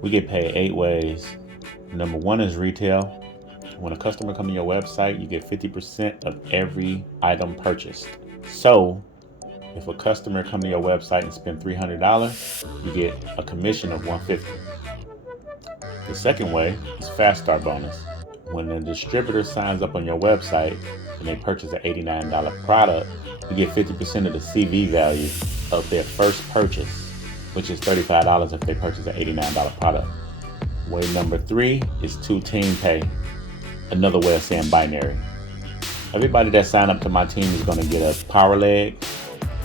We get paid 8 ways. Number 1 is retail. When a customer comes to your website, you get 50% of every item purchased. So if a customer comes to your website and spend $300, you get a commission of $150. The second way is fast start bonus. When a distributor signs up on your website and they purchase an $89 product, you get 50% of the CV value of their first purchase, which is $35 if they purchase an $89 product. Way number 3 is 2 team pay. Another way of saying binary. Everybody that signed up to my team is going to get a power leg,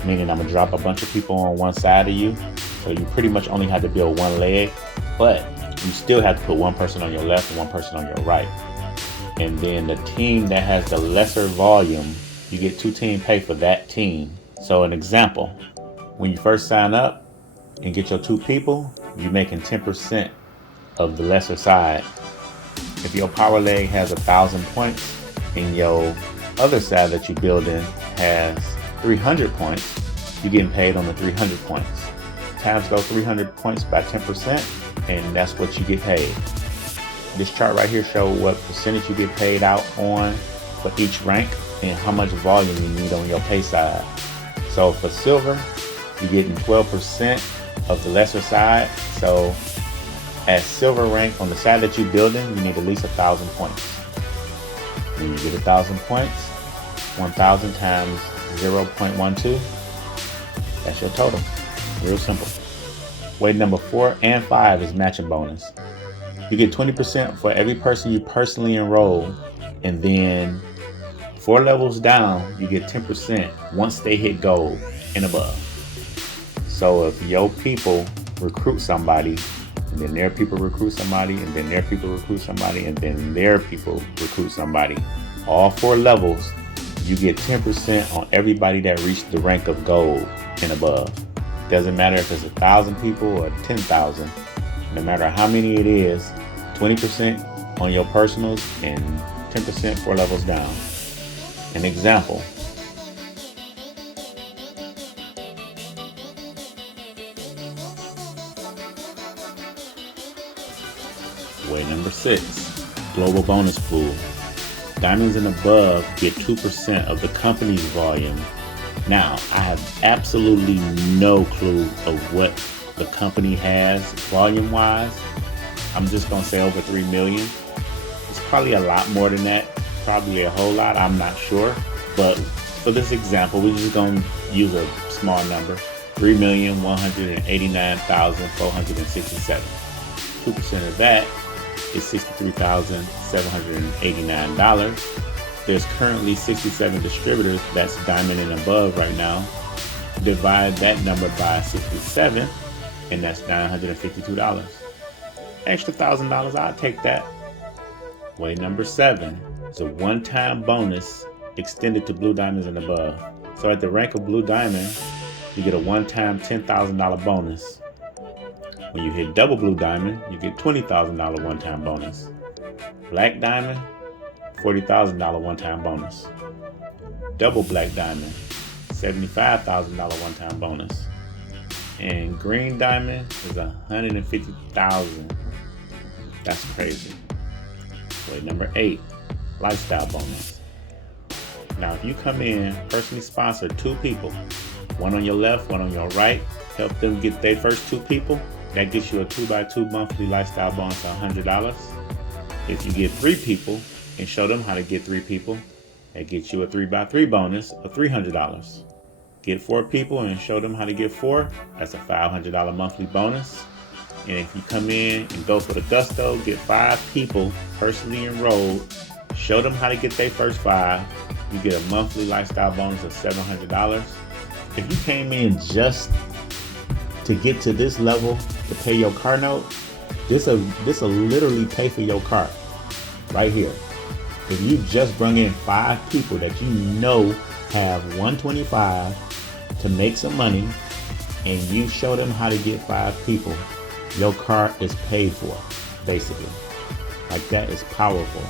meaning I'm going to drop a bunch of people on one side of you. So you pretty much only have to build one leg, but you still have to put one person on your left and one person on your right. And then the team that has the lesser volume, you get 2 team pay for that team. So an example, when you first sign up and get your 2 people, you're making 10% of the lesser side. If your power leg has 1,000 points and your other side that you build in has 300 points, you're getting paid on the 300 points. Times those 300 points by 10%, and that's what you get paid. This chart right here shows what percentage you get paid out on for each rank and how much volume you need on your pay side. So for silver, you're getting 12% of the lesser side. So at silver rank, on the side that you're building, you need at least 1,000 points. When you get 1,000 points, 1,000 times 0.12, that's your total. Real simple. Way number 4 and 5 is matching bonus. You get 20% for every person you personally enroll, and then 4 levels down, you get 10% once they hit gold and above. So if your people recruit somebody, and then their people recruit somebody, and then their people recruit somebody, and then their people recruit somebody, all 4 levels, you get 10% on everybody that reached the rank of gold and above. Doesn't matter if it's 1,000 people or 10,000. No matter how many it is, 20% on your personals and 10% 4 levels down. An example. Way number 6, global bonus pool. Diamonds and above get 2% of the company's volume. Now, I have absolutely no clue of what the company has volume-wise. I'm just going to say over 3 million. It's probably a lot more than that. Probably a whole lot. I'm not sure. But for this example, we're just going to use a small number. 3,189,467. 2% of that is $63,789. There's currently 67 distributors that's diamond and above right now. Divide that number by 67, and that's $952. Extra $1,000, I'll take that. Way number 7 is a one-time bonus extended to blue diamonds and above. So at the rank of blue diamond, you get a one-time $10,000 bonus. When you hit double blue diamond, you get $20,000 one-time bonus. Black diamond, $40,000 one-time bonus. Double black diamond, $75,000 one-time bonus. And green diamond is $150,000. That's crazy. Way number 8, lifestyle bonus. Now, if you come in, personally sponsor 2 people, one on your left, one on your right, help them get their first 2 people, that gets you a 2x2 monthly lifestyle bonus of $100. If you get 3 people and show them how to get 3 people, that gets you a 3x3 bonus of $300. Get 4 people and show them how to get 4, that's a $500 monthly bonus. And if you come in and go for the gusto, get 5 people personally enrolled, show them how to get their first 5, you get a monthly lifestyle bonus of $700. If you came in just to get to this level to pay your car note, this'll literally pay for your car right here. If you just bring in 5 people that you know have 125 to make some money, and you show them how to get 5 people, your car is paid for, basically. Like, that is powerful.